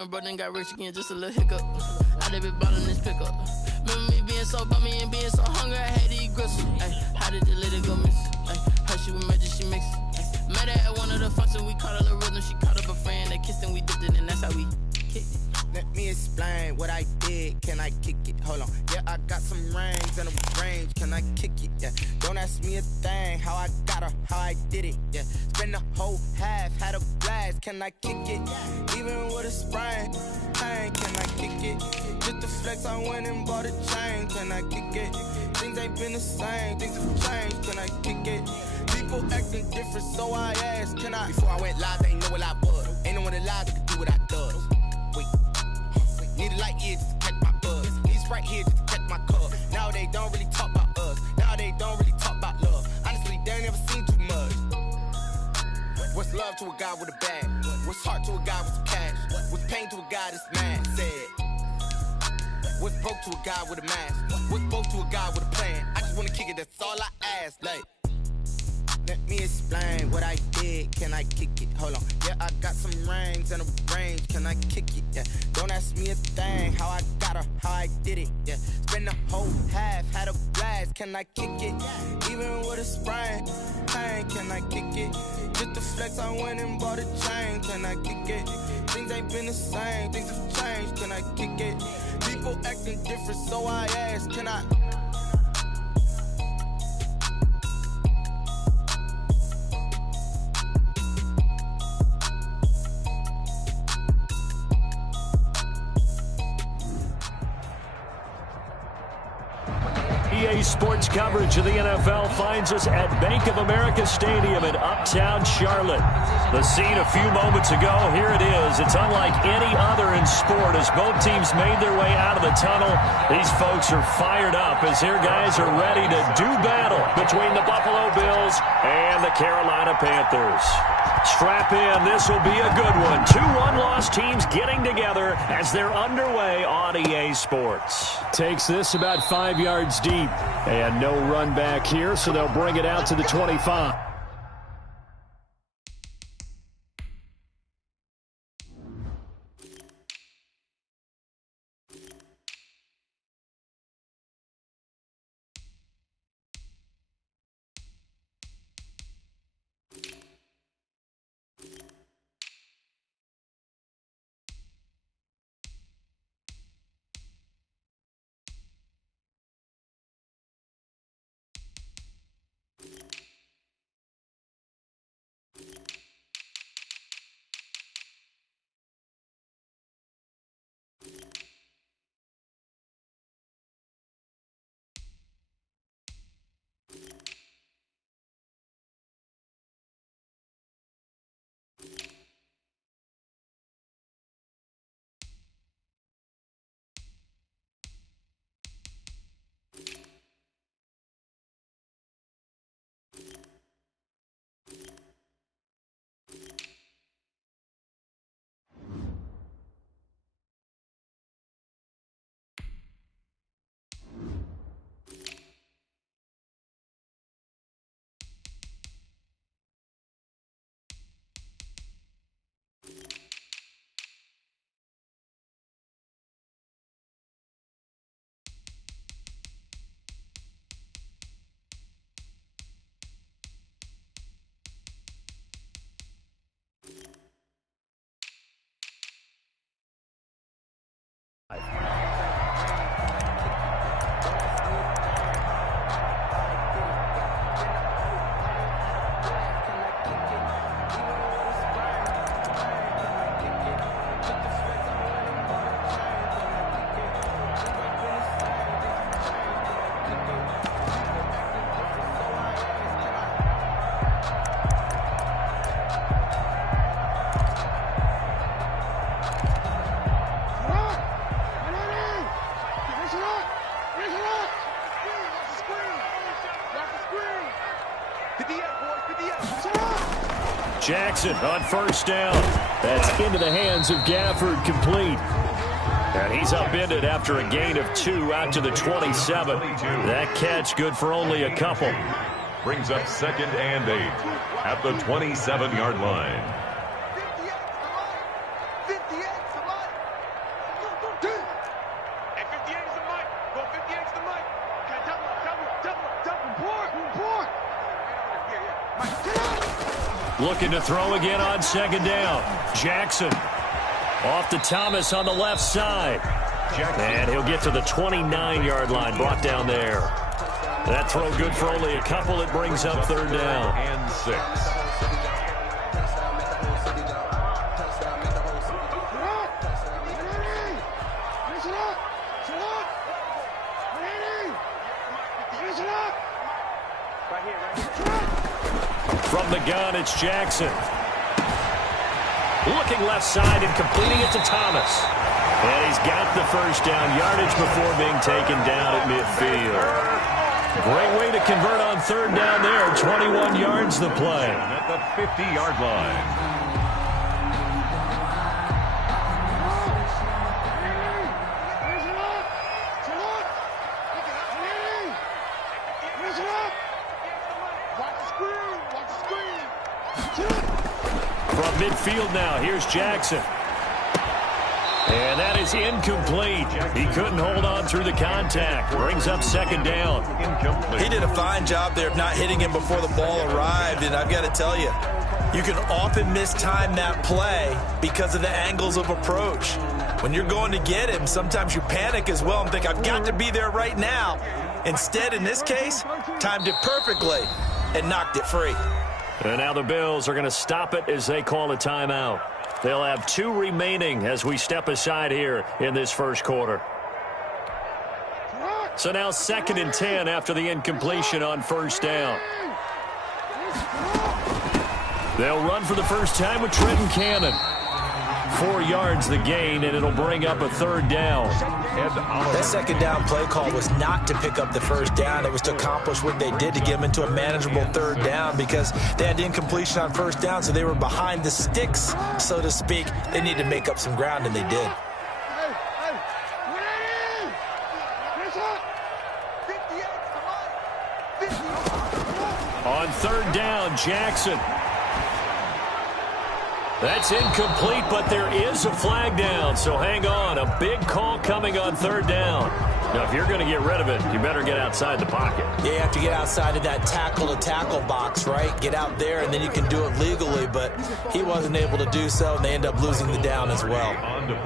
My brother done got rich again, just a little hiccup. I did be ballin' this pickup. Remember me being so bummy and being so hungry, I had to eat gristle. Ay, how did the lady go miss? Ay, how she was magic, she mixed. Met her at one of the functions, we caught a little rhythm. She caught up a friend, they kissed and we dipped it, and that's how we kicked it. Let me explain what I did. Can I kick it? Hold on. Yeah, I got some rings and a range. Can I kick it? Yeah. Don't ask me a thing. How I got her, how I did it. Yeah. Spend the whole half, had a blast. Can I kick it? Even with a sprain. Pain, can I kick it? Just the flex, I went and bought a chain. Can I kick it? Things ain't been the same. Things have changed. Can I kick it? People acting different, so I asked. Can I? Before I went live, they ain't know what I was. Ain't no one alive that could do what I does. Wait. Need a light here just to catch my buzz. Need Sprite here just to catch my cup. Now they don't really talk about us. Now they don't really talk about love. Honestly, they ain't never seen too much. What's love to a guy with a bag? What's heart to a guy with some cash? What's pain to a guy that's mad? Said. What's broke to a guy with a mask? What's broke to a guy with a plan? I just wanna kick it, that's all I ask. Like, let me explain what I did. Can I kick it? Hold on. Yeah, I got some rings and a range. Can I kick it? Yeah. Don't ask me a thing. How I got her, how I did it. Yeah. Spend the whole half, had a blast. Can I kick it? Even with a sprain. Pain, can I kick it? Just the flex, I went and bought a chain. Can I kick it? Things ain't been the same. Things have changed. Can I kick it? People acting different, so I asked. Can I? EA Sports coverage of the NFL finds us at Bank of America Stadium in Uptown Charlotte. The scene a few moments ago, here it is. It's unlike any other in sport as both teams made their way out of the tunnel. These folks are fired up as their guys are ready to do battle between the Buffalo Bills and the Carolina Panthers. Strap in, this will be a good one. Two one-loss teams getting together as they're underway on EA Sports. Takes this about 5 yards deep. And no run back here, so they'll bring it out to the 25. Jackson on first down. That's into the hands of Gafford, complete. And he's upended after a gain of 2 out to the 27. That catch good for only a couple. Brings up 2nd and 8 at the 27-yard line. 58 to life. Looking to throw again on second down. Jackson off to Thomas on the left side. And he'll get to the 29-yard line, brought down there. That throw good for only a couple. It brings up third down. And 6. From the gun, it's Jackson. Looking left side and completing it to Thomas. And he's got the first down, yardage before being taken down at midfield. Great way to convert on third down there. 21 yards the play. At the 50-yard line. From midfield now, here's Jackson. And that is incomplete. He couldn't hold on through the contact. Brings up second down. Incomplete. He did a fine job there of not hitting him before the ball arrived. And I've got to tell you, you can often mistime that play because of the angles of approach. When you're going to get him, sometimes you panic as well and think, I've got to be there right now. Instead, in this case, timed it perfectly and knocked it free. And now the Bills are going to stop it as they call a timeout. They'll have 2 remaining as we step aside here in this first quarter. So now 2nd and 10 after the incompletion on first down. They'll run for the first time with Trenton Cannon. 4 yards the gain, and it'll bring up a third down. That second down play call was not to pick up the first down. It was to accomplish what they did to get them into a manageable third down because they had incompletion on first down, so they were behind the sticks, so to speak. They needed to make up some ground, and they did. On third down, Jackson. That's incomplete, but there is a flag down, so hang on. A big call coming on third down. Now, if you're going to get rid of it, you better get outside the pocket. Yeah, you have to get outside of that tackle-to-tackle box, right? Get out there, and then you can do it legally, but he wasn't able to do so, and they end up losing the down as well.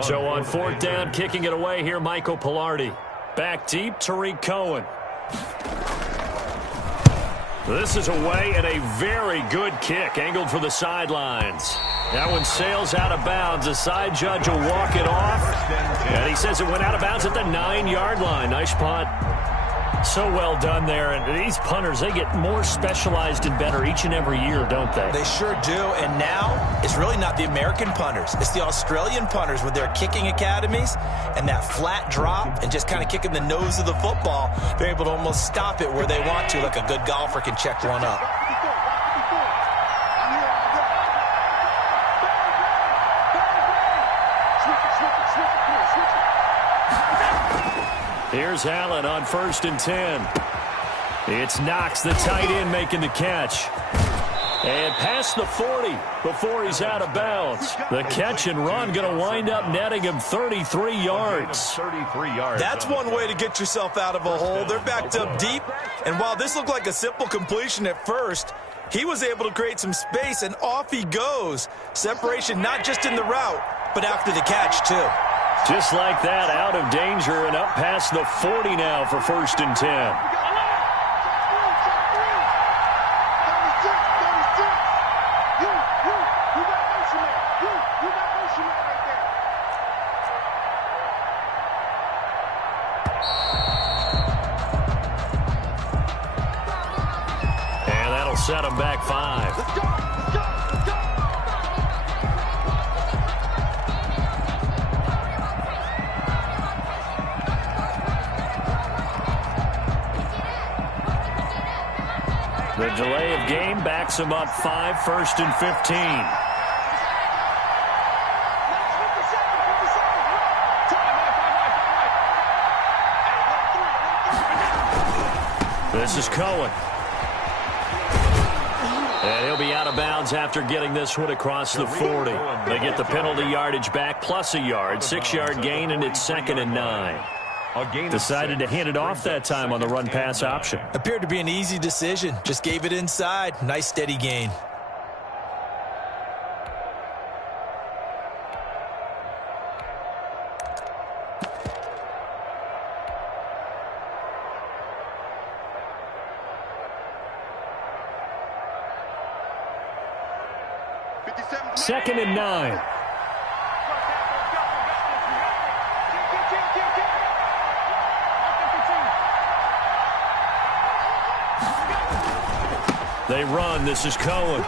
So on fourth down, kicking it away here, Michael Pilardi. Back deep, Tariq Cohen. This is away and a very good kick, angled for the sidelines. That one sails out of bounds. The side judge will walk it off. And he says it went out of bounds at the 9-yard line. Nice punt. So well done there. And these punters, they get more specialized and better each and every year, don't they? They sure do. And now it's really not the American punters. It's the Australian punters with their kicking academies and that flat drop and just kind of kicking the nose of the football. They're able to almost stop it where they want to, like a good golfer can check one up. Here's Allen on 1st and 10. It's Knox, the tight end, making the catch. And past the 40 before he's out of bounds. The catch and run going to wind up netting him 33 yards. That's one way to get yourself out of a hole. They're backed up deep. And while this looked like a simple completion at first, he was able to create some space, and off he goes. Separation not just in the route, but after the catch, too. Just like that, out of danger and up past the 40 now for 1st and 10. And that'll set him back 5. The delay of game backs him up 5, 1st and 15. This is Cohen. And he'll be out of bounds after getting this one across the 40. They get the penalty yardage back plus a yard, 6-yard gain, and it's 2nd and 9. Decided to hand it off that time on the run-pass option. Appeared to be an easy decision. Just gave it inside. Nice steady gain. 2nd and 9. They run. This is Cohen.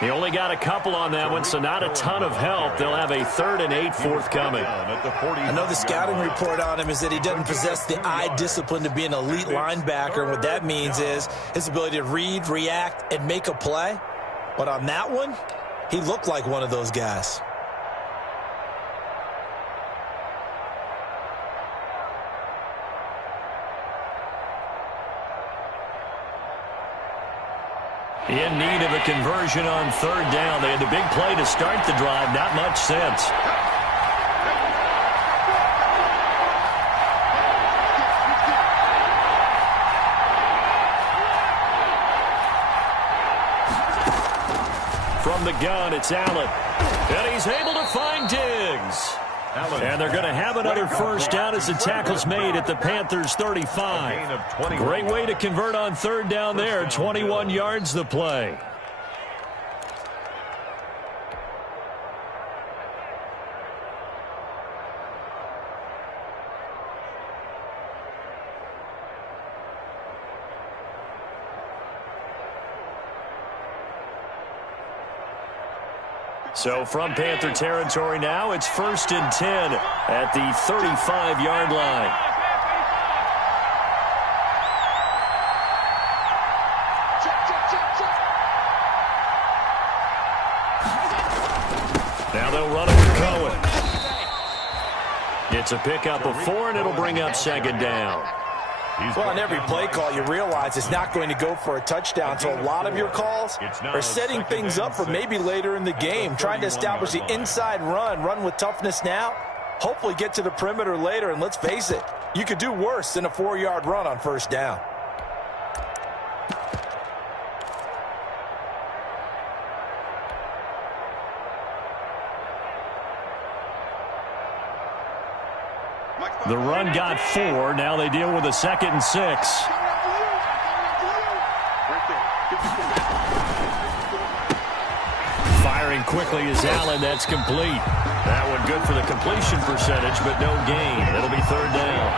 He only got a couple on that one, so not a ton of help. They'll have a 3rd and 8 forthcoming. I know the scouting report on him is that he doesn't possess the eye discipline to be an elite linebacker. And what that means is his ability to read, react, and make a play. But on that one, he looked like one of those guys. In need of a conversion on 3rd down. They had the big play to start the drive. Not much sense. From the gun, it's Allen. And he's able to find Diggs. And they're going to have another first down as the tackle's made at the Panthers' 35. Great way to convert on 3rd down there. 21 yards the play. So from Panther territory now, it's 1st and 10 at the 35-yard line. Now they'll run it with Cohen. It's a pickup of 4, and it'll bring up 2nd down. Well, on every play call, you realize it's not going to go for a touchdown. So a lot of your calls are setting things up for maybe later in the game, trying to establish the inside run with toughness now, hopefully get to the perimeter later. And let's face it, you could do worse than a 4-yard run on 1st down. The run got 4. Now they deal with a 2nd and 6. Firing quickly is Allen. That's complete. That one good for the completion percentage, but no gain. It'll be 3rd down.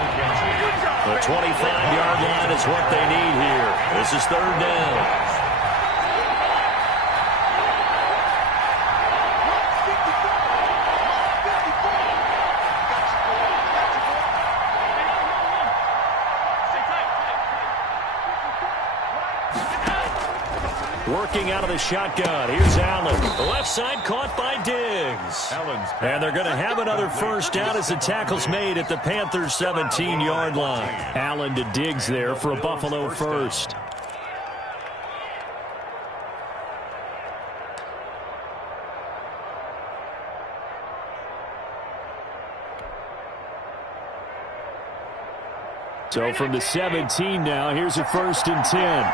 The 25-yard line is what they need here. This is 3rd down. Working out of the shotgun. Here's Allen. The left side caught by Diggs. And they're going to have another first down as the tackle's made at the Panthers' 17-yard line. Allen to Diggs there for a Buffalo first. So from the 17 now, here's a 1st and 10.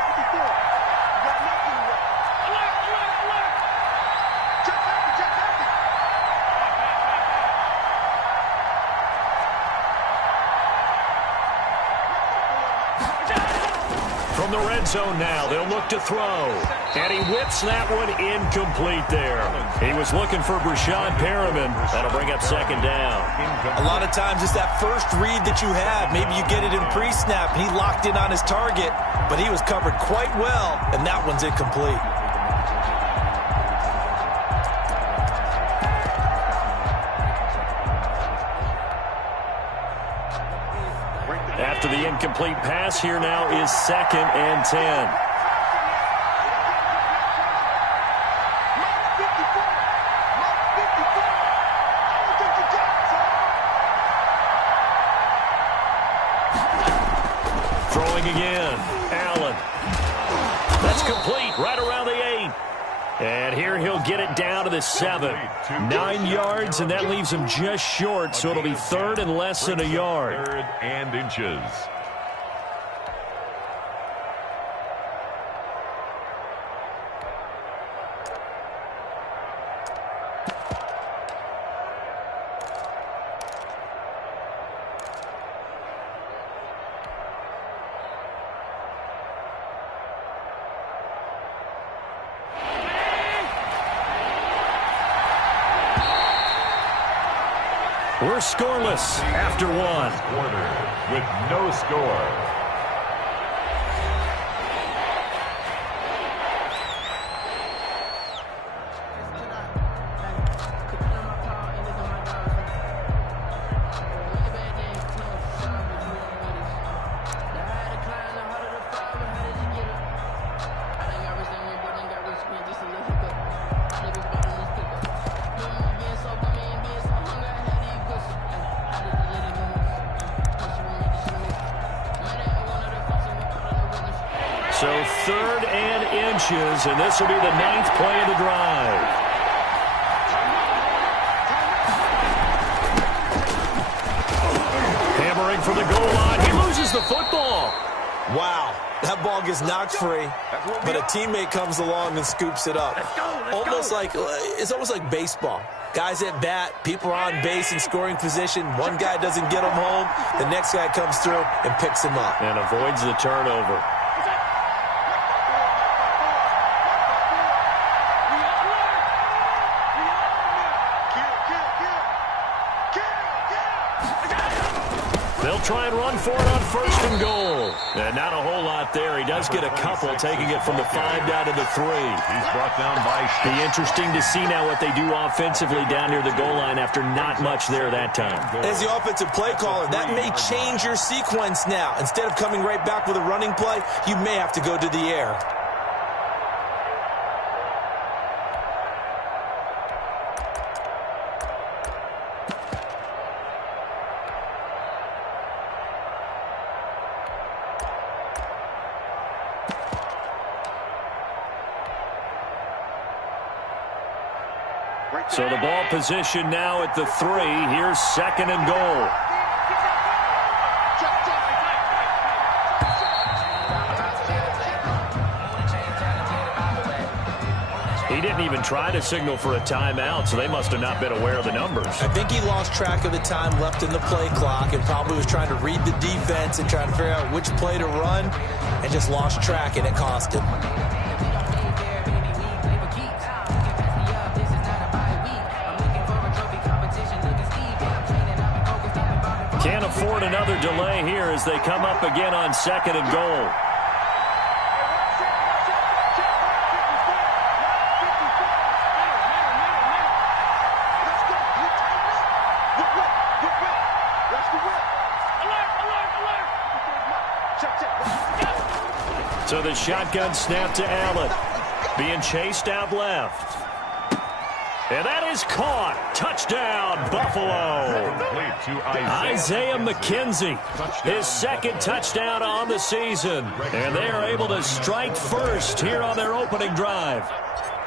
From the red zone now, they'll look to throw. And he whips that one incomplete there. He was looking for Brashad Perriman. That'll bring up 2nd down. A lot of times it's that first read that you have. Maybe you get it in pre-snap, and he locked in on his target, but he was covered quite well, and that one's incomplete. After the incomplete pass, here now is 2nd and 10. Throwing again. Allen. That's complete right around the 8. And here he'll get it down to the 7. 9 yards, and that leaves him just short, so it'll be 3rd and less than a yard. 3rd and inches. We're scoreless after one. Quarter with no score. So 3rd and inches, and this will be the 9th play of the drive. Hammering from the goal line. He loses the football. Wow, that ball gets knocked free, but a teammate comes along and scoops it up. It's almost like baseball. Guys at bat, people are on base in scoring position. One guy doesn't get him home. The next guy comes through and picks him up. And avoids the turnover. They'll try and run for it on 1st and goal. And not a whole lot there. He does get a couple, taking it from the 5 down to the 3. He's brought down by Be interesting to see now what they do offensively down near the goal line after not much there that time. As the offensive play caller, that may change your sequence now. Instead of coming right back with a running play, you may have to go to the air. So the ball position now at the 3. Here's 2nd and goal. He didn't even try to signal for a timeout, so they must have not been aware of the numbers. I think he lost track of the time left in the play clock and probably was trying to read the defense and trying to figure out which play to run and just lost track, and it cost him. Can't afford another delay here as they come up again on 2nd and goal. So the shotgun snap to Allen. Being chased out left. And that is caught. Touchdown, Buffalo. Isaiah McKenzie, his 2nd touchdown on the season. And they are able to strike first here on their opening drive.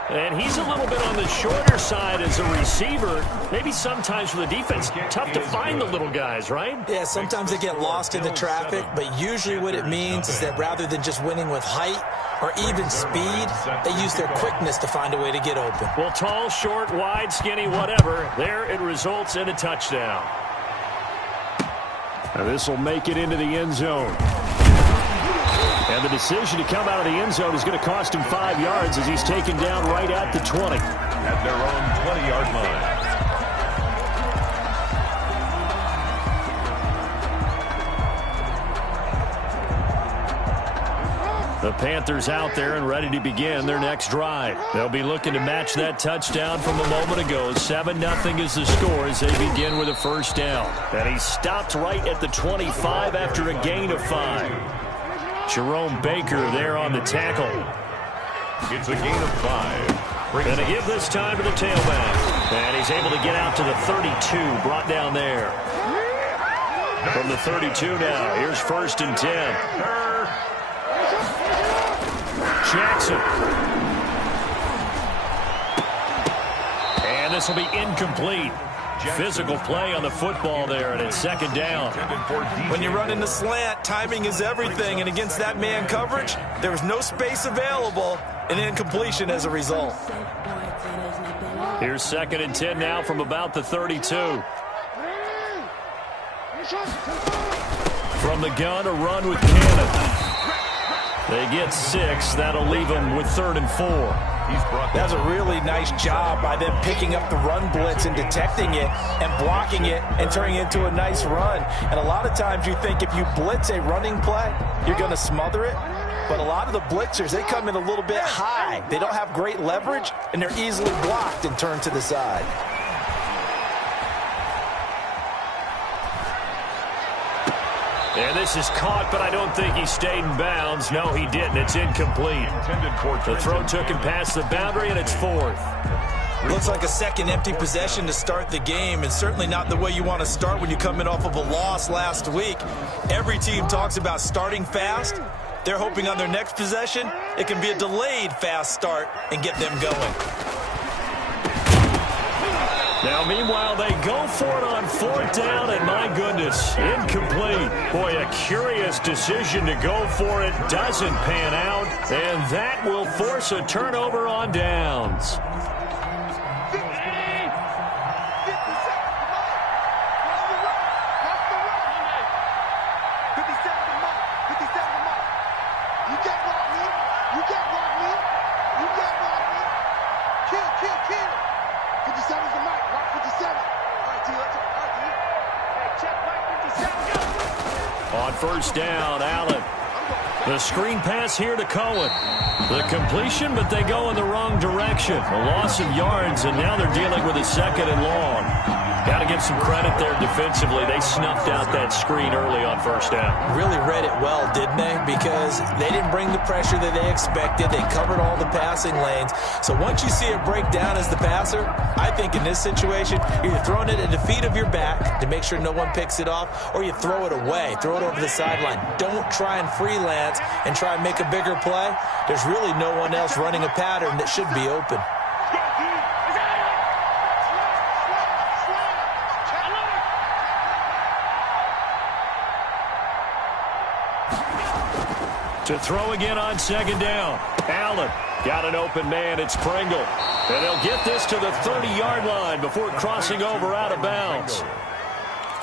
And he's a little bit on the shorter side as a receiver. Maybe sometimes for the defense, tough to find the little guys, right? Yeah, sometimes they get lost in the traffic, but usually what it means is that rather than just winning with height or even speed, they use their quickness to find a way to get open. Well, tall, short, wide, skinny, whatever, there it results in a touchdown. Now this will make it into the end zone. And the decision to come out of the end zone is going to cost him 5 yards as he's taken down right at the 20. At their own 20-yard line. The Panthers out there and ready to begin their next drive. They'll be looking to match that touchdown from a moment ago. 7-0 is the score as they begin with a 1st down. And he stopped right at the 25 after a gain of 5. Jerome Baker there on the tackle. It's a gain of 5. Going to give this time to the tailback. And he's able to get out to the 32, brought down there. From the 32 now, here's 1st and 10. Jackson. And this will be incomplete. Physical play on the football there, and it's 2nd down. When you run in the slant, timing is everything, and against that man coverage, there was no space available, and incompletion as a result. Here's 2nd and 10 now from about the 32. From the gun, a run with Cannon. They get 6. That'll leave them with 3rd and 4. That's a really nice job by them picking up the run blitz and detecting it and blocking it and turning it into a nice run. And a lot of times you think if you blitz a running play, you're going to smother it. But a lot of the blitzers, they come in a little bit high. They don't have great leverage, and they're easily blocked and turned to the side. And this is caught, but I don't think he stayed in bounds. No, he didn't. It's incomplete. The throw took him past the boundary, and it's fourth. Looks like a second empty possession to start the game, and certainly not the way you want to start when you're coming off of a loss last week. Every team talks about starting fast. They're hoping on their next possession, it can be a delayed fast start and get them going. Now, meanwhile, they go for it on fourth down, and my goodness, incomplete. Boy, a curious decision to go for it. Doesn't pan out, and that will force a turnover on downs. On first down, Allen. The screen pass here to Cohen. The completion, but they go in the wrong direction. A loss of yards, and now they're dealing with a second and long. Got to give some credit there defensively. They snuffed out that screen early on first down. Really read it well, didn't they? Because they didn't bring the pressure that they expected. They covered all the passing lanes. So once you see it break down as the passer, I think in this situation, you're either throwing it at the feet of your back to make sure no one picks it off, or you throw it away, throw it over the sideline. Don't try and freelance and try and make a bigger play. There's really no one else running a pattern that should be open. To throw again on second down. Allen got an open man. It's Pringle. And they'll get this to the 30-yard line before crossing over out of bounds.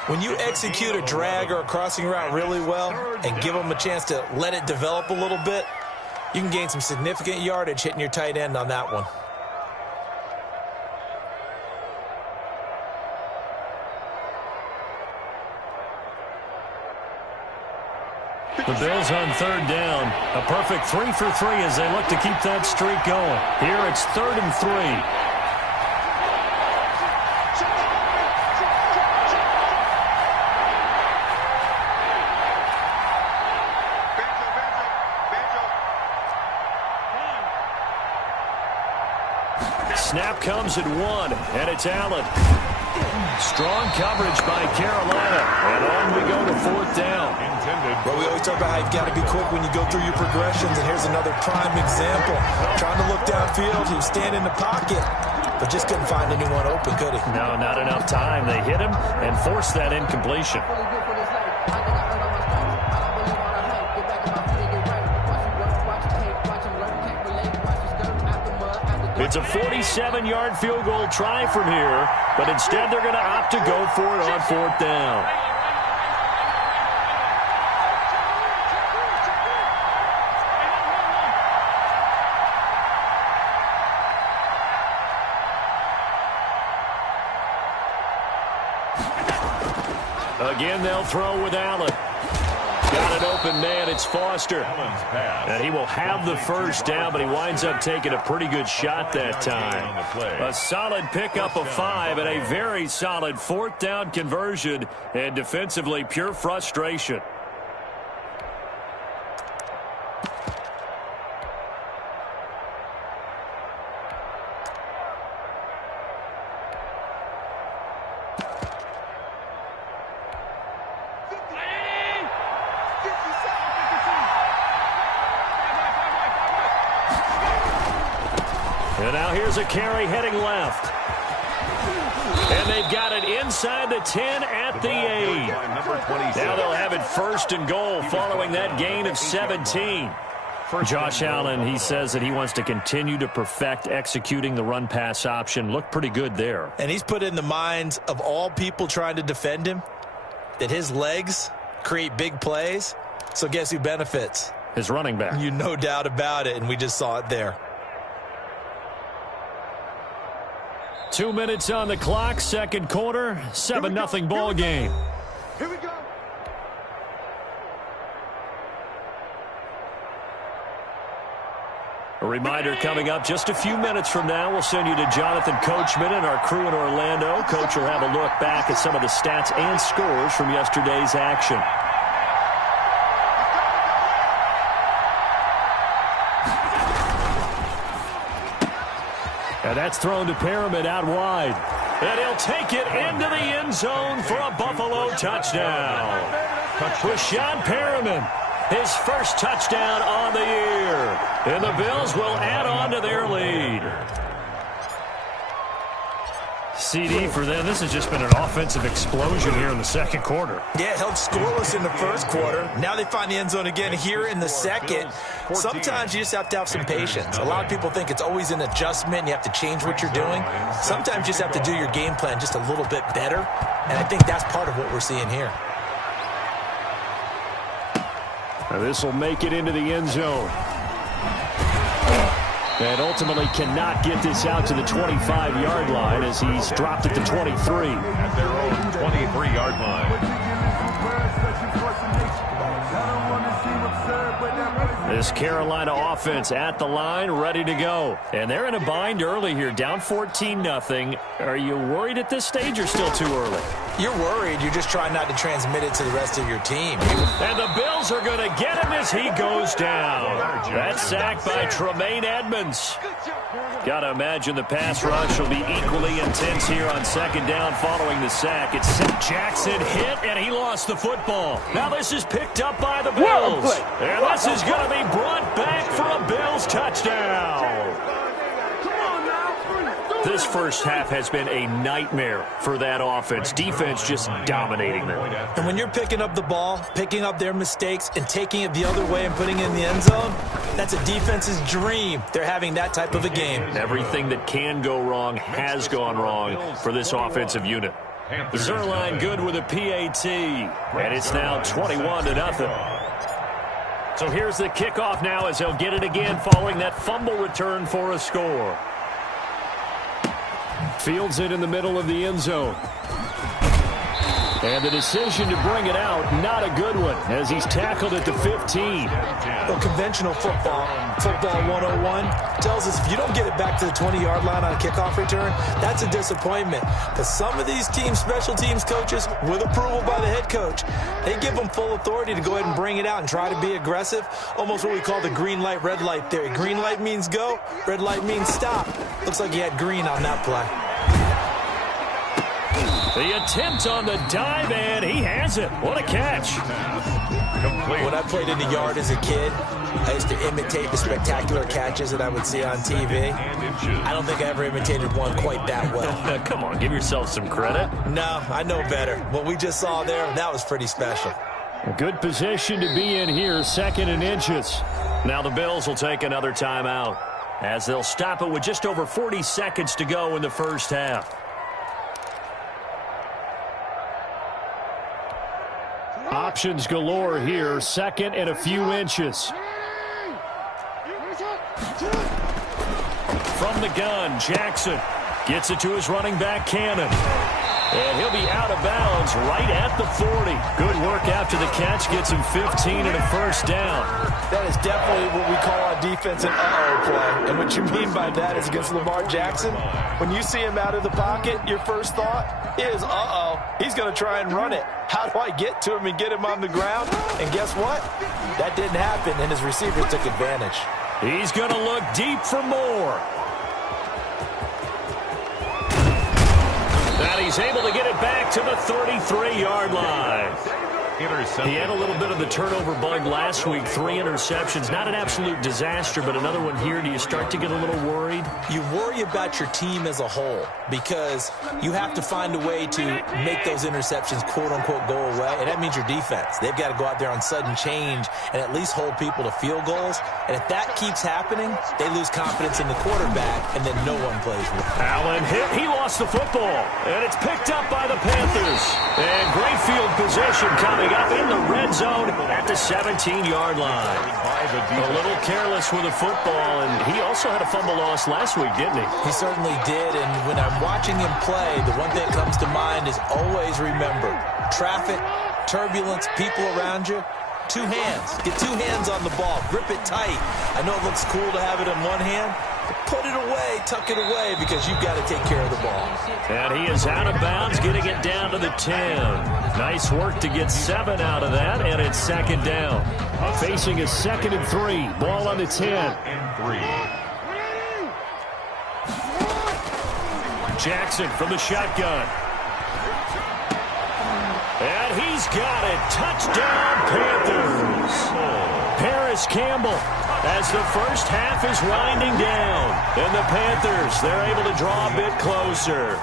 When you execute a drag or a crossing route really well and give them a chance to let it develop a little bit, you can gain some significant yardage hitting your tight end on that one. The Bills on third down. A perfect 3 for 3 as they look to keep that streak going. Here it's 3rd and 3. Snap comes at 1, and it's Allen. Strong coverage by Carolina, and on we go to fourth down. Well, we always talk about how you've got to be quick when you go through your progressions, and here's another prime example. Trying to look downfield, he was standing in the pocket, but just couldn't find anyone open, could he? No, not enough time. They hit him and forced that incompletion. It's a 47-yard field goal try from here, but instead they're going to opt to go for it on fourth down. Again, they'll throw with Allen. Got an open man, it's Foster. And he will have the first down, but he winds up taking a pretty good shot that time. A solid pickup of 5 and a very solid fourth down conversion, and defensively pure frustration. And now here's a carry heading left. And they've got it inside the 10 at the 8. Now they'll have it 1st and goal following that gain of 17. For Josh Allen, he says that he wants to continue to perfect executing the run-pass option. Looked pretty good there. And he's put in the minds of all people trying to defend him that his legs create big plays. So guess who benefits? His running back. You no doubt about it, and we just saw it there. 2 minutes on the clock, second quarter, 7-0 ball game. Here we go. A reminder coming up just a few minutes from now. We'll send you to Jonathan Coachman and our crew in Orlando. Coach will have a look back at some of the stats and scores from yesterday's action. And that's thrown to Perriman out wide. And he'll take it into the end zone for a Buffalo touchdown. Rashawn Perriman, his first touchdown on the year. And the Bills will add on to their lead. CD for them. This has just been an offensive explosion here in the second quarter. Yeah, held scoreless in the first quarter. Now they find the end zone again here in the second. Sometimes you just have to have some patience. A lot of people think it's always an adjustment. You have to change what you're doing. Sometimes you just have to do your game plan just a little bit better. And I think that's part of what we're seeing here. Now this will make it into the end zone. And ultimately cannot get this out to the 25-yard line as he's dropped it to 23. At their own 23-yard line. This Carolina offense at the line, ready to go. And they're in a bind early here, down 14-0. Are you worried at this stage or still too early? You're worried. You're just trying not to transmit it to the rest of your team. And the Bills are going to get him as he goes down. That sack by Tremaine Edmonds. Got to imagine the pass rush will be equally intense here on second down following the sack. It's Jackson hit, and he lost the football. Now this is picked up by the Bills. And this is going to be brought back for a Bills touchdown. This first half has been a nightmare for that offense. Defense just dominating them. And when you're picking up the ball, picking up their mistakes, and taking it the other way and putting it in the end zone, that's a defense's dream. They're having that type of a game. Everything that can go wrong has gone wrong for this offensive unit. Zerline good with a PAT, and it's now 21-0. So here's the kickoff now as they'll get it again following that fumble return for a score. Fields it in the middle of the end zone. And the decision to bring it out, not a good one, as he's tackled at the 15. Well, conventional football 101, tells us if you don't get it back to the 20-yard line on a kickoff return, that's a disappointment. But some of these team special teams coaches, with approval by the head coach, they give them full authority to go ahead and bring it out and try to be aggressive, almost what we call the green light, red light theory. Green light means go, red light means stop. Looks like he had green on that play. The attempt on the dive, and he has it. What a catch. When I played in the yard as a kid, I used to imitate the spectacular catches that I would see on TV. I don't think I ever imitated one quite that well. Come on, give yourself some credit. No, I know better. What we just saw there, that was pretty special. A good position to be in here, second and inches. Now the Bills will take another timeout as they'll stop it with just over 40 seconds to go in the first half. Options galore here, second and a few inches. From the gun, Jackson gets it to his running back, Cannon. And he'll be out of bounds right at the 40. Good work after the catch, gets him 15 and a first down. That is definitely what we call on defense an uh-oh play. And what you mean by that is against Lamar Jackson, when you see him out of the pocket, your first thought is, uh-oh, he's going to try and run it. How do I get to him and get him on the ground? And guess what? That didn't happen, and his receivers took advantage. He's going to look deep for more. And he's able to get it back to the 33-yard line. He had a little bit of the turnover bug last week. 3 interceptions. Not an absolute disaster, but another one here. Do you start to get a little worried? You worry about your team as a whole because you have to find a way to make those interceptions, quote-unquote, go away, and that means your defense. They've got to go out there on sudden change and at least hold people to field goals, and if that keeps happening, they lose confidence in the quarterback, and then no one plays well. Allen hit. He lost the football, and it's picked up by the Panthers. And great field position coming coming up in the red zone at the 17-yard line. A little careless with the football, and he also had a fumble loss last week, didn't he? He certainly did, and when I'm watching him play, the one thing that comes to mind is always remember, traffic, turbulence, people around you, 2 hands. Get 2 hands on the ball. Grip it tight. I know it looks cool to have it in one hand, but put it away, tuck it away, because you've got to take care of the ball. And he is out of bounds, getting it down to the 10. Nice work to get 7 out of that, and it's second down. Facing a 2nd and 3. Ball on the 10. Jackson from the shotgun. And he's got it. Touchdown, Panthers. Paris Campbell, as the first half is winding down. And the Panthers, they're able to draw a bit closer.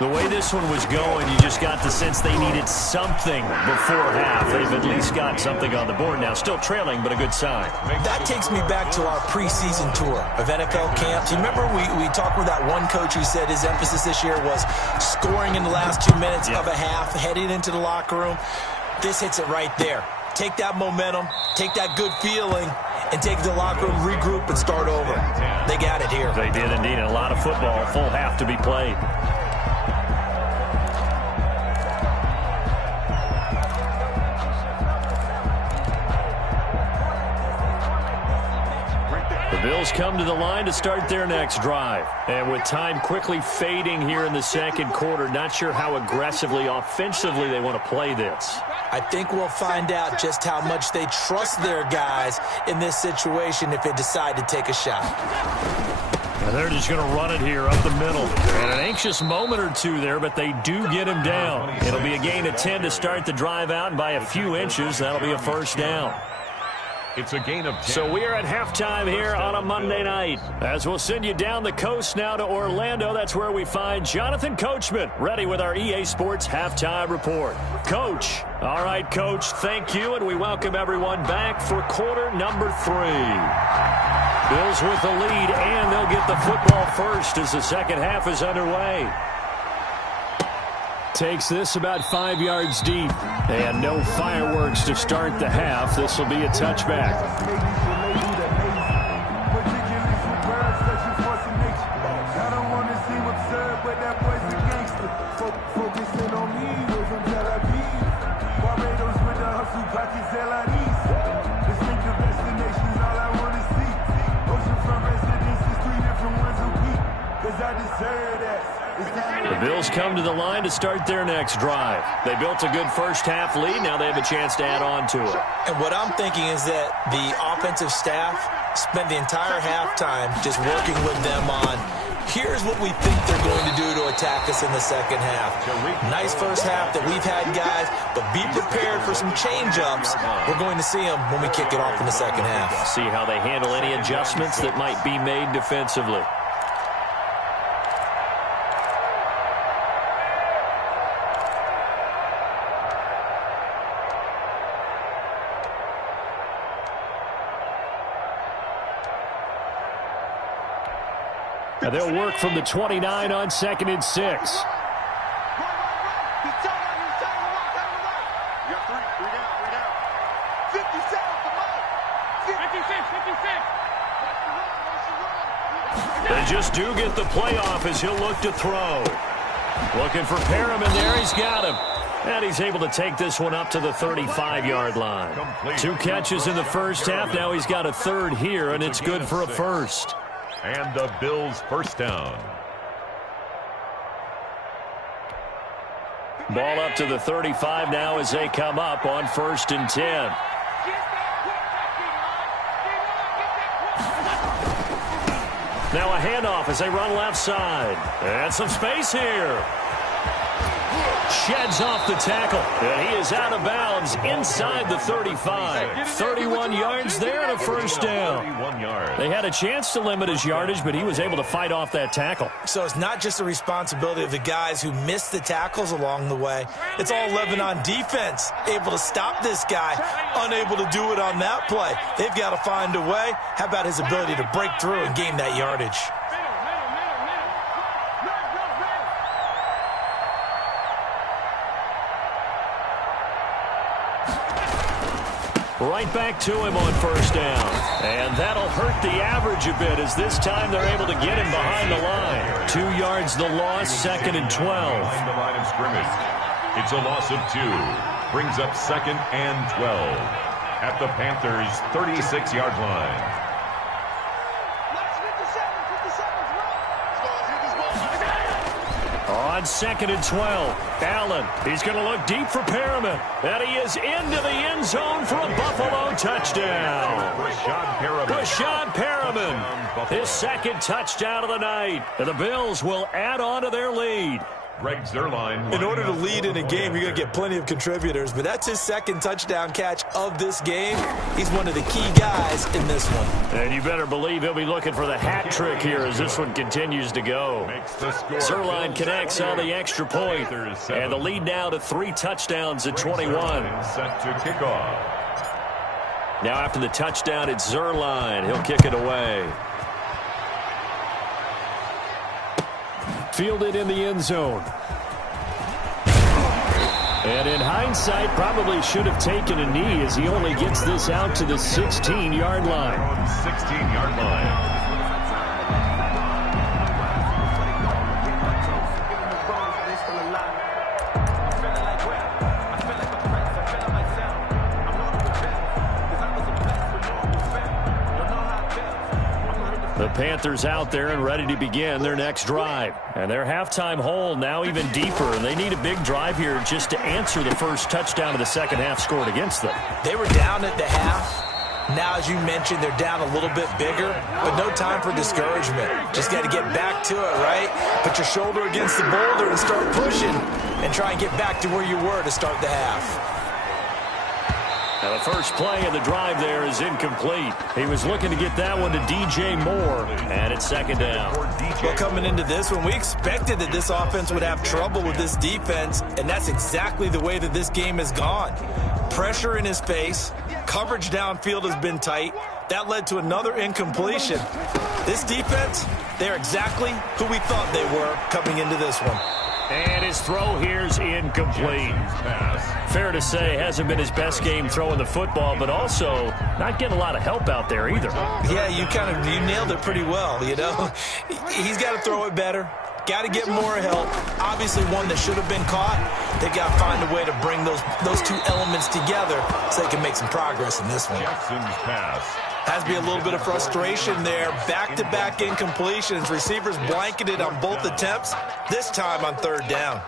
The way this one was going, you just got the sense they needed something before half. They've at least got something on the board now. Still trailing, but a good sign. That takes me back to our preseason tour of NFL camps. You remember we talked with that one coach who said his emphasis this year was scoring in the last 2 minutes of a half, heading into the locker room. This hits it right there. Take that momentum, take that good feeling, and take the locker room, regroup, and start over. They got it here. They did indeed. A lot of football, full half to be played. Bills come to the line to start their next drive. And with time quickly fading here in the second quarter, not sure how aggressively, offensively they want to play this. I think we'll find out just how much they trust their guys in this situation if they decide to take a shot. And they're just going to run it here up the middle. And an anxious moment or two there, but they do get him down. It'll be a gain of 10 to start the drive out, and by a few inches, that'll be a first down. It's a gain of 10. So we are at halftime here on a Monday night. As we'll send you down the coast now to Orlando, that's where we find Jonathan Coachman, ready with our EA Sports Halftime Report. Coach. All right, Coach, thank you, and we welcome everyone back for quarter number 3. Bills with the lead, and they'll get the football first as the second half is underway. Takes this about 5 yards deep. And no fireworks to start the half. This will be a touchback. The Bills come to the line to start their next drive. They built a good first half lead. Now they have a chance to add on to it. And what I'm thinking is that the offensive staff spent the entire halftime just working with them on, here's what we think they're going to do to attack us in the second half. Nice first half that we've had, guys, but be prepared for some change-ups. We're going to see them when we kick it off in the second half. See how they handle any adjustments that might be made defensively. And they'll work from the 29 on 2nd and 6. They just do get the playoff as he'll look to throw. Looking for Perriman there. He's got him. And he's able to take this one up to the 35-yard line. 2 catches in the first half. Now he's got a third here, and it's good for a first. And the Bills' first down. Ball up to the 35 now as they come up on 1st and 10. Now a handoff as they run left side. And some space here. Sheds off the tackle. And he is out of bounds inside the 35. 31 yards there and a first down. They had a chance to limit his yardage, but he was able to fight off that tackle. So it's not just the responsibility of the guys who missed the tackles along the way. It's all Lebanon defense, able to stop this guy, unable to do it on that play. They've got to find a way. How about his ability to break through and gain that yardage? Right back to him on first down. And that'll hurt the average a bit as this time they're able to get him behind the line. 2 yards the loss, 2nd and 12. Behind the line of scrimmage. It's a loss of 2. Brings up 2nd and 12 at the Panthers' 36-yard line. On 2nd and 12, Allen, he's going to look deep for Perriman. And he is into the end zone for a Buffalo touchdown. Rashad Perriman, his 2nd touchdown of the night. And the Bills will add on to their lead. Greg Zuerlein. In order to lead in a game, you're going to get plenty of contributors, but that's his 2nd touchdown catch of this game. He's one of the key guys in this one. And you better believe he'll be looking for the hat trick here as this one continues to go. Zuerlein connects on the extra point, and the lead now to 3 touchdowns at 21. Set to kick off. Now after the touchdown, it's Zuerlein. He'll kick it away. Fielded in the end zone. And in hindsight, probably should have taken a knee as he only gets this out to the 16-yard line. 16-yard line. The Panthers out there and ready to begin their next drive. And their halftime hole now even deeper, and they need a big drive here just to answer the first touchdown of the second half scored against them. They were down at the half. Now, as you mentioned, they're down a little bit bigger, but no time for discouragement. Just got to get back to it, right? Put your shoulder against the boulder and start pushing and try and get back to where you were to start the half. Now the first play of the drive there is incomplete. He was looking to get that one to DJ Moore, and it's 2nd down. Well, coming into this one, we expected that this offense would have trouble with this defense, and that's exactly the way that this game has gone. Pressure in his face, coverage downfield has been tight. That led to another incompletion. This defense, they're exactly who we thought they were coming into this one. And his throw here's incomplete. Fair to say, hasn't been his best game throwing the football, but also not getting a lot of help out there either. Yeah, you nailed it pretty well, you know. He's got to throw it better. Got to get more help. Obviously one that should have been caught. They got to find a way to bring those two elements together so they can make some progress in this one. Jackson's pass. Has to be a little bit of frustration there. Back-to-back incompletions. Receivers blanketed on both attempts, this time on 3rd down.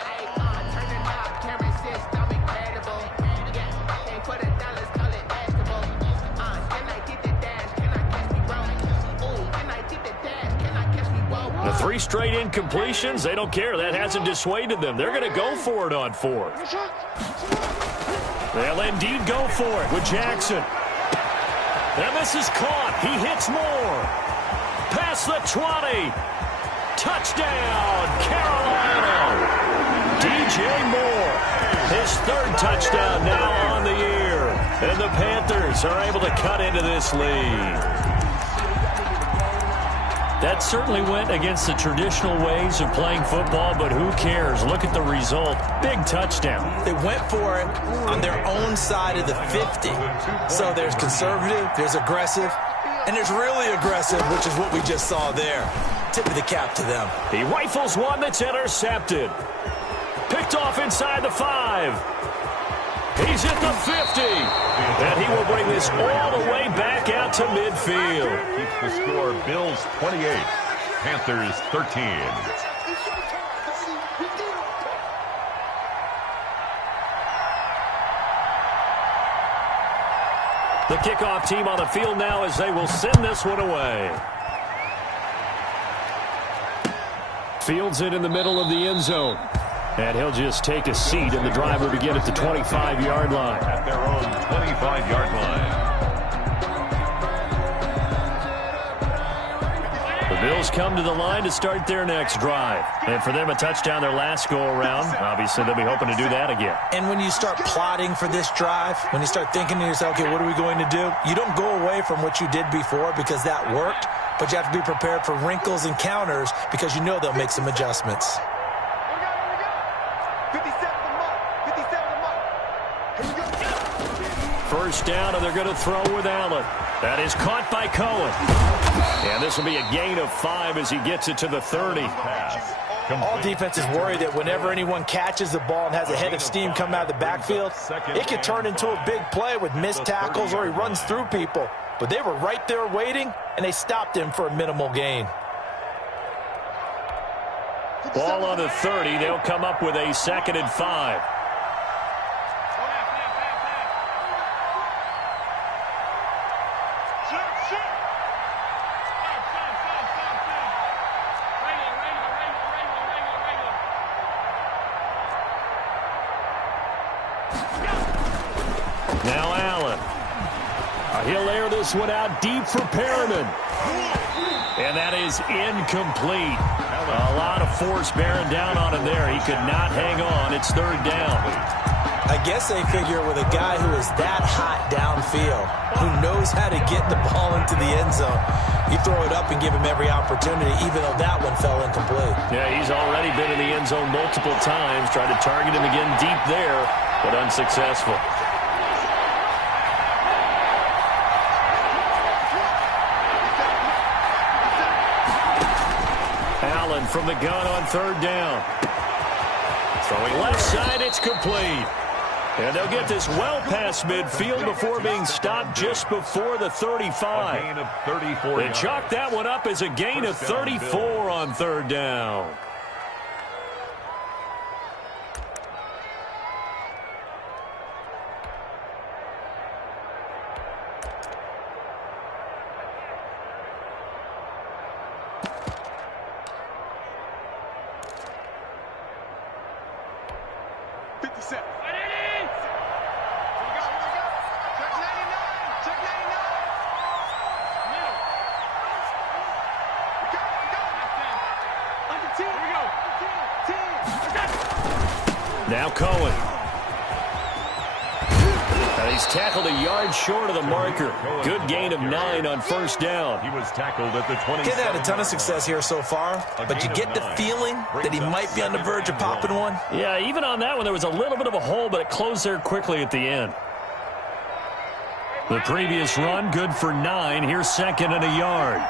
The 3 straight incompletions, they don't care. That hasn't dissuaded them. They're going to go for it on 4th. They'll indeed go for it with Jackson. And this is caught. He hits Moore. Past the 20. Touchdown, Carolina. DJ Moore. His 3rd touchdown now on the year. And the Panthers are able to cut into this lead. That certainly went against the traditional ways of playing football, but who cares? Look at the result. Big touchdown. They went for it on their own side of the 50. So there's conservative, there's aggressive, and there's really aggressive, which is what we just saw there. Tip of the cap to them. He rifles one that's intercepted. Picked off inside the 5. He's at the 50. And he will bring this all the way back out to midfield. Keeps the score. Bills 28, Panthers 13. The kickoff team on the field now as they will send this one away. Fields it in the middle of the end zone. And he'll just take a seat, and the drive will begin at the 25-yard line. At their own 25-yard line. The Bills come to the line to start their next drive. And for them, a touchdown their last go-around. Obviously, they'll be hoping to do that again. And when you start plotting for this drive, when you start thinking to yourself, okay, what are we going to do? You don't go away from what you did before because that worked, but you have to be prepared for wrinkles and counters because you know they'll make some adjustments. first down, and they're going to throw with Allen. That is caught by Cohen. And this will be a gain of 5 as he gets it to the 30. All defenses worry that whenever anyone catches the ball and has a head of steam come out of the backfield, it could turn into a big play with missed tackles or he runs through people. But they were right there waiting, and they stopped him for a minimal gain. Ball on the 30. They'll come up with a 2nd and 5. Now Allen. He'll air this one out deep for Perriman. And that is incomplete. A lot of force bearing down on him there. He could not hang on. It's 3rd down. I guess they figure with a guy who is that hot downfield, who knows how to get the ball into the end zone, you throw it up and give him every opportunity, even though that one fell incomplete. Yeah, he's already been in the end zone multiple times, tried to target him again deep there, but unsuccessful. Allen from the gun on 3rd down. Throwing left side, it's complete. And they'll get this well past midfield before being stopped just before the 35. A gain of 34 They chalk that one up as a gain of 34 on 3rd down. Now Cohen. And he's tackled a yard short of the marker. Good gain of 9 on 1st down. He was tackled at the 20. He's had a ton of success here so far, but you get the feeling that he might be on the verge of popping one. Yeah, even on that one, there was a little bit of a hole, but it closed there quickly at the end. The previous run, good for 9. Here's 2nd and a yard.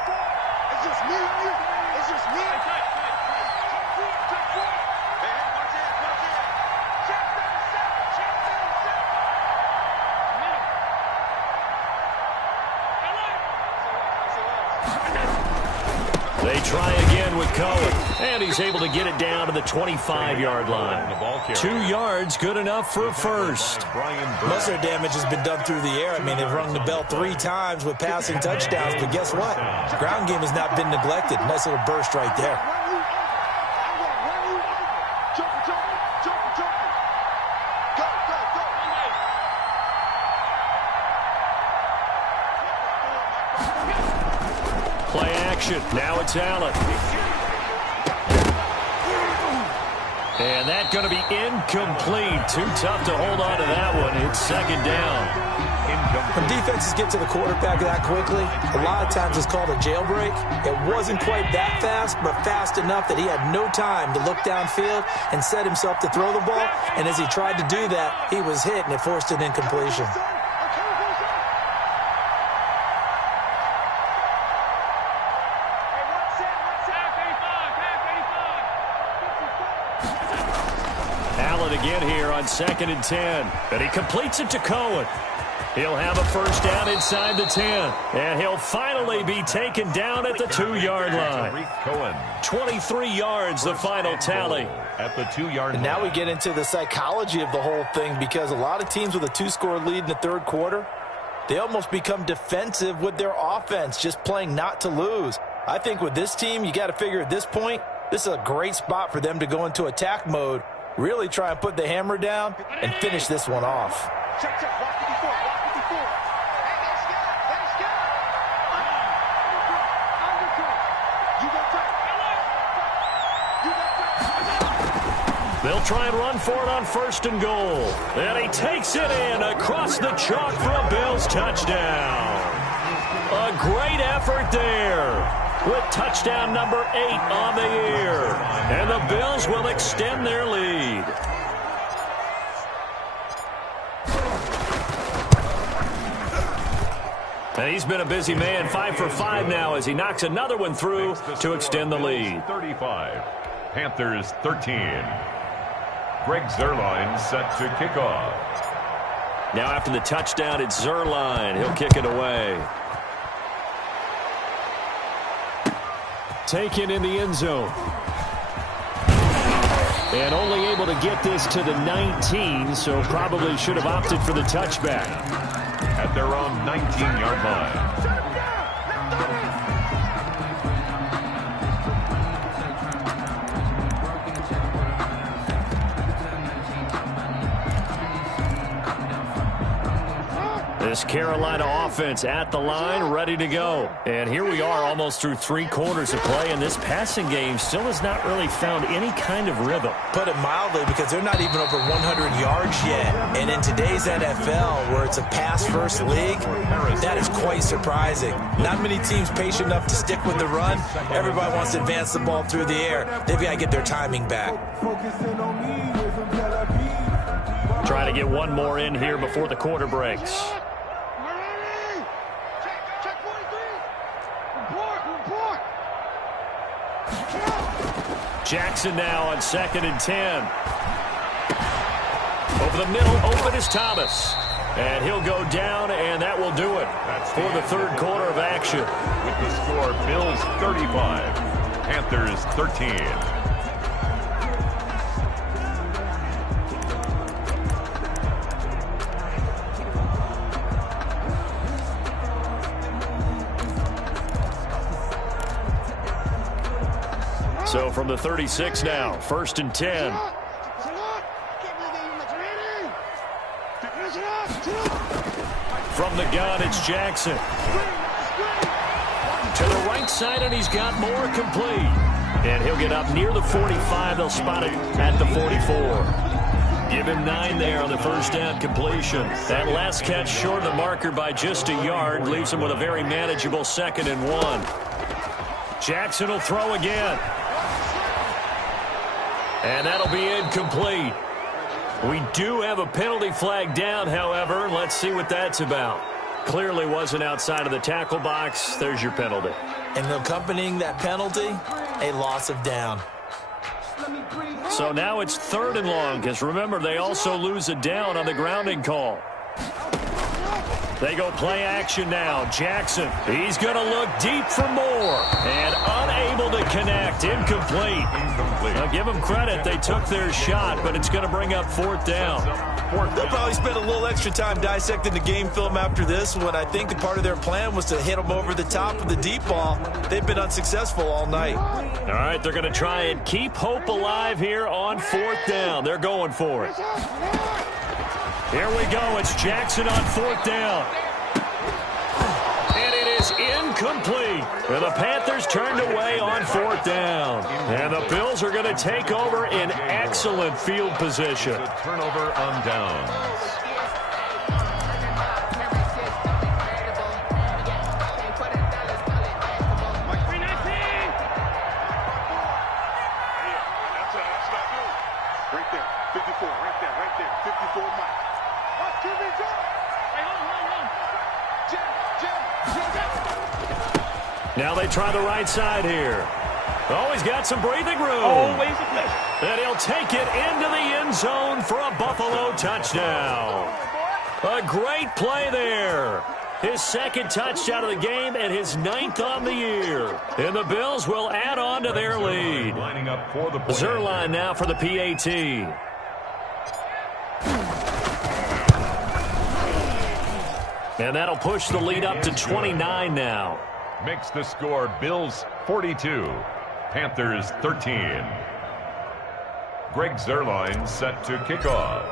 They try again with Cohen, and he's able to get it down to the 25-yard line. 2 yards, good enough for a first. Most of their damage has been done through the air. I mean, they've rung the bell 3 times with passing touchdowns, but guess what? Ground game has not been neglected. Nice little burst right there. Play action. Now it's Allen. And that's going to be incomplete. Too tough to hold on to that one. It's 2nd down. When defenses get to the quarterback that quickly, a lot of times it's called a jailbreak. It wasn't quite that fast, but fast enough that he had no time to look downfield and set himself to throw the ball. And as he tried to do that, he was hit, and it forced an incompletion. Again here on 2nd and 10. And he completes it to Cohen. He'll have a first down inside the 10. And he'll finally be taken down at the 2-yard line. 23 yards, the final tally. At the 2-yard line. And now we get into the psychology of the whole thing, because a lot of teams with a 2-score lead in the 3rd quarter, they almost become defensive with their offense, just playing not to lose. I think with this team, you got to figure at this point, this is a great spot for them to go into attack mode, really try and put the hammer down and finish this one off. They'll try and run for it on 1st and goal. And he takes it in across the chalk for a Bills touchdown. A great effort there, with touchdown number 8 on the year. And the Bills will extend their lead. And he's been a busy man, 5 for 5 now as he knocks another one through to extend the lead. 35, Panthers 13. Greg Zuerlein set to kick off. Now after the touchdown, it's Zuerlein. He'll kick it away. Taken in the end zone. And only able to get this to the 19, so probably should have opted for the touchback. At their own 19-yard line. This Carolina offense at the line, ready to go. And here we are almost through 3 quarters of play, and this passing game still has not really found any kind of rhythm. Put it mildly, because they're not even over 100 yards yet. And in today's NFL, where it's a pass-first league, that is quite surprising. Not many teams patient enough to stick with the run. Everybody wants to advance the ball through the air. They've got to get their timing back. Trying to get one more in here before the quarter breaks. Jackson now on 2nd and 10. Over the middle, open is Thomas. And he'll go down, and that will do it for the 3rd quarter of action. With the score, Bills 35, Panthers 13. So from the 36 now, 1st and 10. From the gun, it's Jackson. To the right side, and he's got more complete. And he'll get up near the 45. They'll spot it at the 44. Give him 9 there on the first down completion. That last catch short of the marker by just a yard leaves him with a very manageable 2nd and 1. Jackson will throw again. And that'll be incomplete. We do have a penalty flag down, however. Let's see what that's about. Clearly wasn't outside of the tackle box. There's your penalty. And accompanying that penalty, a loss of down. So now it's 3rd and long, because remember, they also lose a down on the grounding call. They go play action now. Jackson, he's going to look deep for more. And unable to connect. Incomplete. Now, give them credit. They took their shot, but it's going to bring up 4th down. They'll probably spend a little extra time dissecting the game film after this when I think the part of their plan was to hit them over the top of the deep ball. They've been unsuccessful all night. All right, they're going to try and keep hope alive here on 4th down. They're going for it. Here we go. It's Jackson on 4th down. And it is incomplete. And the Panthers turned away on 4th down. And the Bills are going to take over in excellent field position. A turnover on downs. Now they try the right side here. Oh, he's got some breathing room. Always a pleasure. And he'll take it into the end zone for a Buffalo touchdown. A great play there. His 2nd touchdown of the game and his 9th on the year. And the Bills will add on to their lead. Lining up for the play. Zuerlein now for the PAT. And that'll push the lead up to 29 now. Makes the score Bills 42, Panthers 13. Greg Zuerlein set to kick off.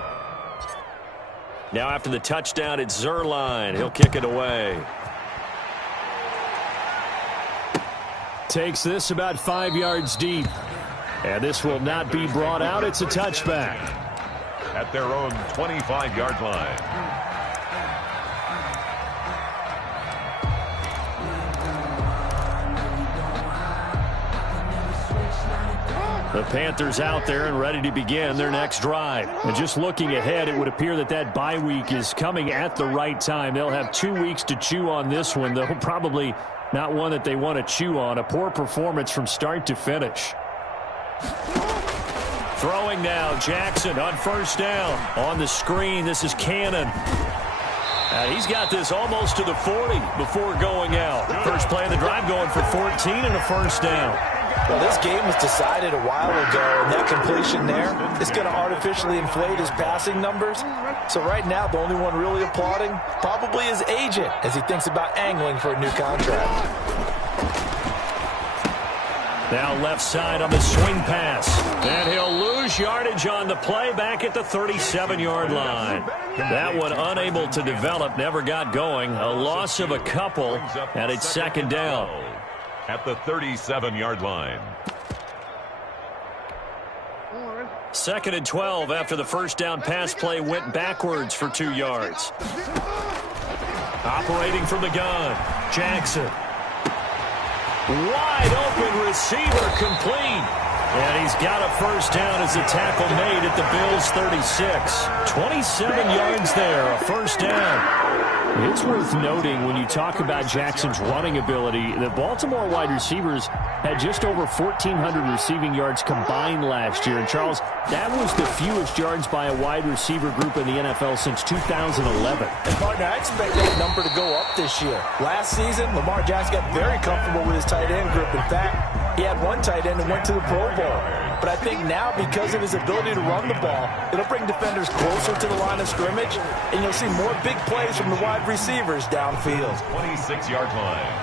Now after the touchdown, it's Zuerlein. He'll kick it away. Takes this about 5 yards deep. And this will not be brought out. It's a touchback. At their own 25-yard line. The Panthers out there and ready to begin their next drive. And just looking ahead, it would appear that bye week is coming at the right time. They'll have 2 weeks to chew on this one, though probably not one that they want to chew on. A poor performance from start to finish. Throwing now, Jackson on first down. On the screen, this is Cannon. He's got this almost to the 40 before going out. First play of the drive going for 14 and a first down. Well, this game was decided a while ago, and that completion there is going to artificially inflate his passing numbers. So right now, the only one really applauding probably his agent as he thinks about angling for a new contract. Now left side on the swing pass. And he'll lose yardage on the play back at the 37-yard line. That one unable to develop, never got going. A loss of a couple, and it's second down. At the 37-yard line. 2nd and 12 after the first down pass play went backwards for 2 yards. Operating from the gun, Jackson. Wide open receiver complete. And he's got a first down as the tackle made at the Bills' 36. 27 yards there, a first down. It's worth noting when you talk about Jackson's running ability, the Baltimore wide receivers had just over 1,400 receiving yards combined last year. And, Charles, that was the fewest yards by a wide receiver group in the NFL since 2011. And, partner, I expect that number to go up this year. Last season, Lamar Jackson got very comfortable with his tight end group. In fact, he had one tight end and went to the Pro Bowl. But I think now, because of his ability to run the ball, it'll bring defenders closer to the line of scrimmage, and you'll see more big plays from the wide receivers downfield. 26-yard line.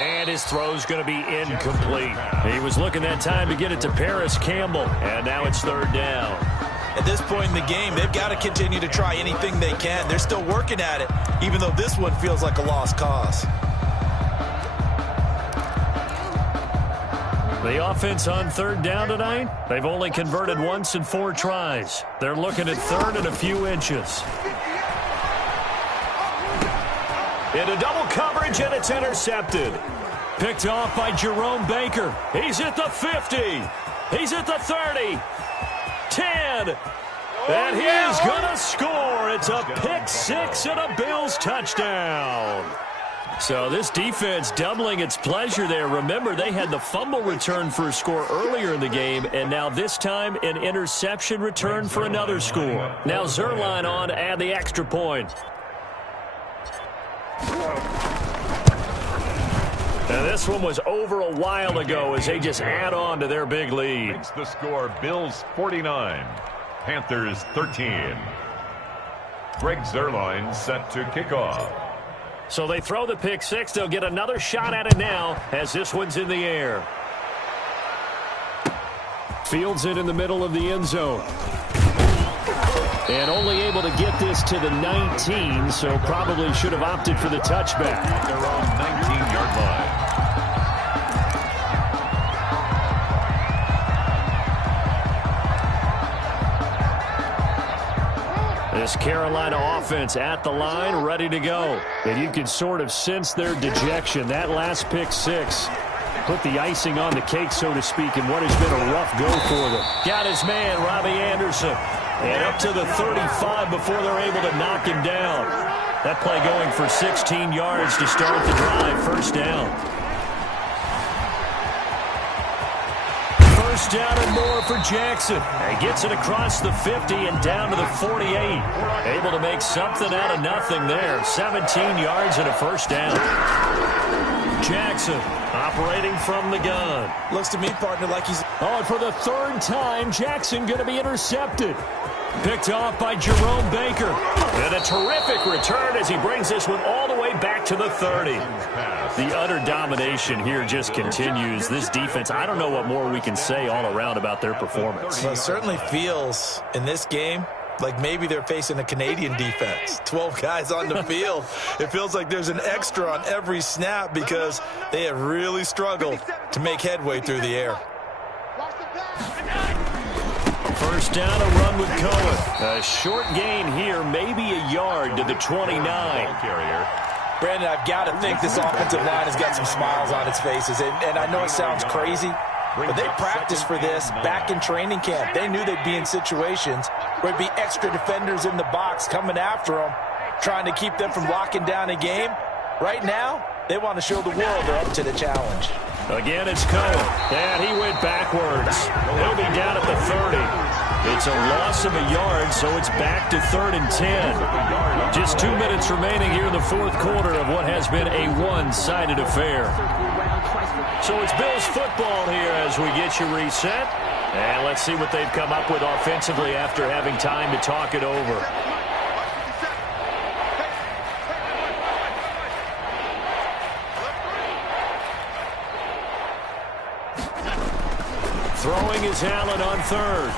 And his throw's going to be incomplete. He was looking that time to get it to Paris Campbell, and now it's third down. At this point in the game, they've got to continue to try anything they can. They're still working at it, even though this one feels like a lost cause. The offense on third down tonight, they've only converted once in 4 tries. They're looking at third and a few inches. Into double coverage, and it's intercepted. Picked off by Jerome Baker. He's at the 50. He's at the 30. 10. And he's going to score. It's a pick 6 and a Bills touchdown. So this defense doubling its pleasure there. Remember, they had the fumble return for a score earlier in the game, and now this time an interception return for another score. Now Zerline on to add the extra point. And this one was over a while ago as they just add on to their big lead. Makes the score Bills 49, Panthers 13. Greg Zerline set to kick off. So they throw the pick 6. They'll get another shot at it now as this one's in the air. Fields it in the middle of the end zone. And only able to get this to the 19, so probably should have opted for the touchback. They're on 19-yard line. This Carolina offense at the line, ready to go. And you can sort of sense their dejection. That last pick 6 put the icing on the cake, so to speak, in what has been a rough go for them. Got his man, Robbie Anderson. And up to the 35 before they're able to knock him down. That play going for 16 yards to start the drive. First down. First down and more for Jackson. He gets it across the 50 and down to the 48. Able to make something out of nothing there. 17 yards and a first down. Jackson operating from the gun. Looks to me, partner, like he's... Oh, and for the 3rd time, Jackson going to be intercepted. Picked off by Jerome Baker. And a terrific return as he brings this one all the way back to the 30. The utter domination here just continues. This defense, I don't know what more we can say all around about their performance. Well, it certainly feels in this game like maybe they're facing a Canadian defense. 12 guys on the field. It feels like there's an extra on every snap because they have really struggled to make headway through the air. First down, a run with Cohen. A short gain here, maybe a yard to the 29. Brandon, I've got to think this offensive line has got some smiles on its faces. And I know it sounds crazy, but they practiced for this back in training camp. They knew they'd be in situations where there'd be extra defenders in the box coming after them, trying to keep them from locking down a game. Right now, they want to show the world they're up to the challenge. Again, it's Cohen. And he went backwards. He'll be down at the 30. It's a loss of a yard, so it's back to 3rd and 10. Just 2 minutes remaining here in the fourth quarter of what has been a one-sided affair. So it's Bills football here as we get you reset. And let's see what they've come up with offensively after having time to talk it over. Throwing is Allen on 3rd.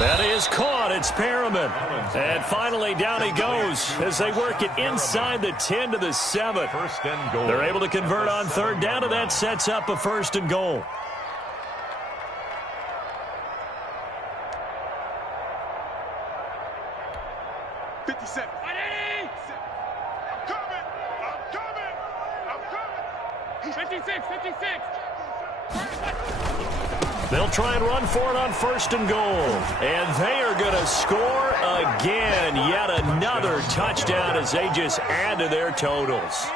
That is caught. It's Perriman. And finally, down he goes as they work it inside the 10 to the 7. First and goal. They're able to convert on 3rd down, and that sets up a 1st and goal. They'll try and run for it on 1st and goal. And they are going to score again. Yet another touchdown as they just add to their totals.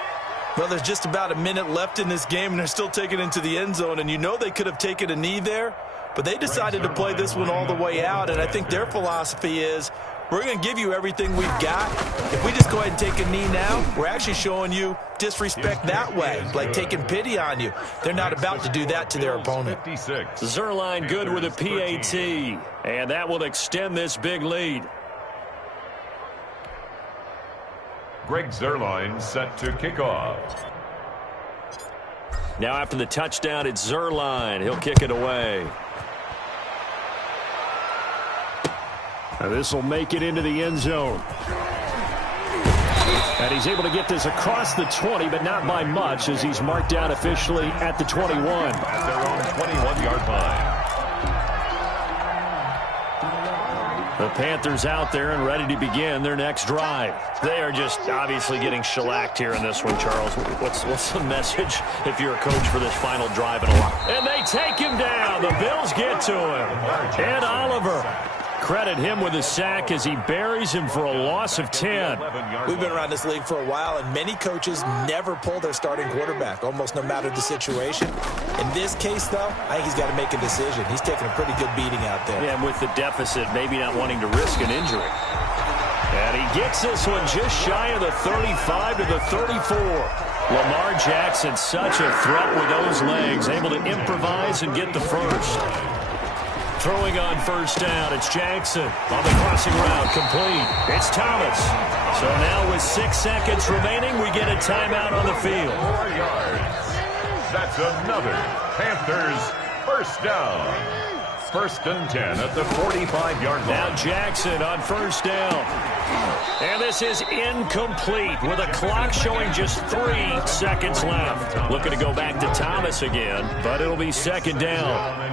Well, there's just about a minute left in this game, and they're still taking it into the end zone. And you know they could have taken a knee there, but they decided to play this one all the way out. And I think their philosophy is, we're going to give you everything we've got. If we just go ahead and take a knee now, we're actually showing you disrespect that way, like taking pity on you. They're not about to do that to their opponent. Zuerlein good with a PAT, and that will extend this big lead. Greg Zuerlein set to kick off. Now after the touchdown, it's Zuerlein. He'll kick it away. Now this will make it into the end zone. And he's able to get this across the 20, but not by much, as he's marked down officially at the 21. At their own 21-yard line. The Panthers out there and ready to begin their next drive. They are just obviously getting shellacked here in this one, Charles. What's the message if you're a coach for this final drive in a while? And they take him down. The Bills get to him. And Oliver. Credit him with a sack as he buries him for a loss of 10. We've been around this league for a while, and many coaches never pull their starting quarterback, almost no matter the situation. In this case, though, I think he's got to make a decision. He's taking a pretty good beating out there. Yeah, and with the deficit, maybe not wanting to risk an injury. And he gets this one just shy of the 35 to the 34. Lamar Jackson, such a threat with those legs, able to improvise and get the first. Throwing on first down, it's Jackson on the crossing route, complete. It's Thomas. So now with 6 seconds remaining, we get a timeout on the field. 4 yards. That's another Panthers first down. 1st and 10 at the 45-yard line. Now Jackson on first down. And this is incomplete with a clock showing just 3 seconds left. Looking to go back to Thomas again, but it'll be 2nd down.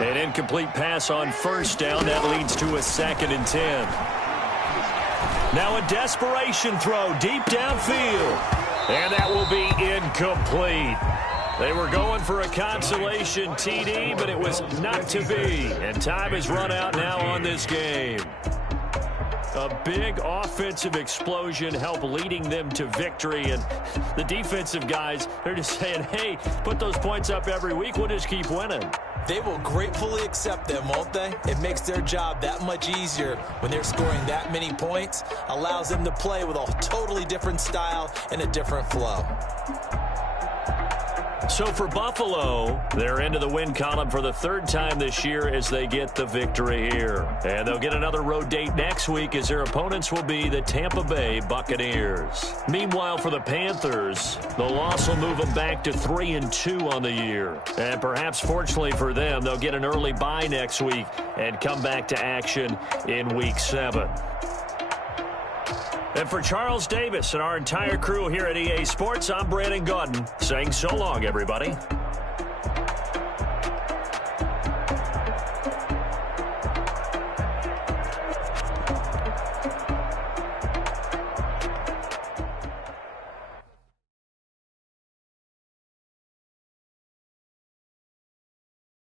An incomplete pass on first down. That leads to a 2nd and 10. Now a desperation throw deep downfield. And that will be incomplete. They were going for a consolation TD, but it was not to be. And time has run out now on this game. A big offensive explosion helped leading them to victory. And the defensive guys, they're just saying, hey, put those points up every week. We'll just keep winning. They will gratefully accept them, won't they? It makes their job that much easier when they're scoring that many points. Allows them to play with a totally different style and a different flow. So for Buffalo, they're into the win column for the 3rd time this year as they get the victory here. And they'll get another road date next week as their opponents will be the Tampa Bay Buccaneers. Meanwhile, for the Panthers, the loss will move them back to 3-2 on the year. And perhaps fortunately for them, they'll get an early bye next week and come back to action in Week 7. And for Charles Davis and our entire crew here at EA Sports, I'm Brandon Gaudin saying so long, everybody.